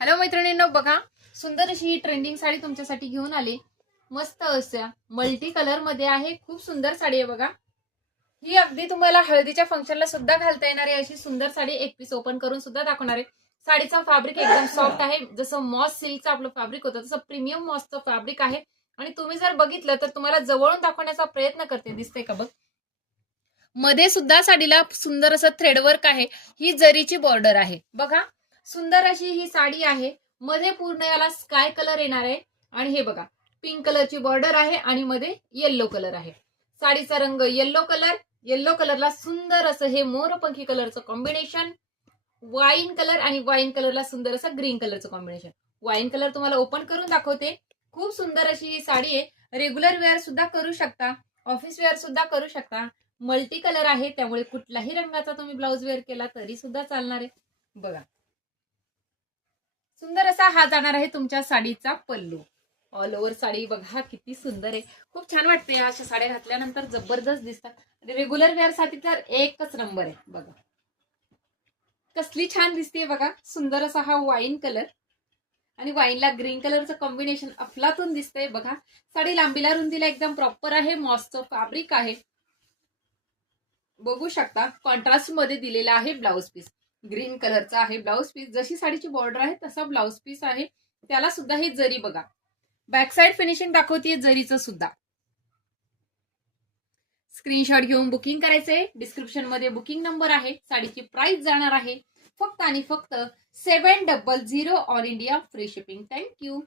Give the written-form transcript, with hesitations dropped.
Hello मैत्रिणींनो, बघा सुंदर अशी ही ट्रेंडिंग साडी तुमच्यासाठी घेऊन आली. मस्त अशा मल्टी कलर मध्ये आहे. खूप सुंदर साडी आहे बघा. ही अगदी तुम्हाला हळदीच्या फंक्शनला सुद्धा घालता येणारी अशी सुंदर साडी. एक पीस ओपन करून सुद्धा दाखवणार आहे. साडीचा फॅब्रिक एकदम सॉफ्ट आहे. जसं मॉस सिल्कचं आपलं फॅब्रिक होतं तसं प्रीमियम मॉसचं फॅब्रिक आहे. आणि तुम्ही जर बघितलं तर तुम्हाला जवळून दाखवण्याचा प्रयत्न करते. दिसते का बघ. मध्ये सुद्धा साडीला सुंदर असं थ्रेडवर्क आहे. ही जरीची बॉर्डर आहे बघा. सुंदर अशी ही साडी आहे. मध्ये पूर्ण याला स्काय कलर येणार आहे. आणि हे बघा, पिंक कलरची बॉर्डर आहे आणि मध्ये येल्लो कलर आहे. साडीचा रंग येल्लो कलर. येल्लो कलरला सुंदर असं हे मोरपंखी कलरचं कॉम्बिनेशन. वाईन कलर आणि वाईन कलरला सुंदर असं ग्रीन कलरचं कॉम्बिनेशन. वाईन कलर तुम्हाला ओपन करून दाखवते. खूप सुंदर अशी ही साडी आहे. रेग्युलर वेअर सुद्धा करू शकता, ऑफिस वेअर सुद्धा करू शकता. मल्टी कलर आहे त्यामुळे कुठल्याही रंगाचा तुम्ही ब्लाउज वेअर केला तरी सुद्धा चालणार आहे. बघा, सुंदर असा हा जाणार आहे तुमच्या साडीचा पल्लू. ऑल ओव्हर साडी बघा किती सुंदर आहे. खूप छान वाटते. या अशा साड्या घातल्यानंतर जबरदस्त दिसतात. रेग्युलर वेअर साठी तर एकच नंबर आहे. बघा कसली छान दिसते बघा. सुंदर असा हा वाईन कलर आणि वाईनला ग्रीन कलरचं कॉम्बिनेशन अफलातून दिसतंय बघा. साडी लांबीला रुंदीला एकदम प्रॉपर आहे. मॉसचं फॅब्रिक आहे. बघू शकता कॉन्ट्रास्ट मध्ये दिलेला आहे ब्लाउज पीस. ग्रीन कलरचा आहे ब्लाउज पीस. जशी साडीची बॉर्डर आहे तसा ब्लाउज पीस आहे. त्याला सुद्धा ही जरी बघा. बॅक साइड फिनिशिंग दाखवतीये जरीचं सुद्धा. स्क्रीनशॉट घेऊन बुकिंग करायचंय. डिस्क्रिप्शन मध्ये बुकिंग नंबर आहे. साडीची प्राइस जाणार आहे फक्त आणि फक्त 700 all India free shipping. Thank you.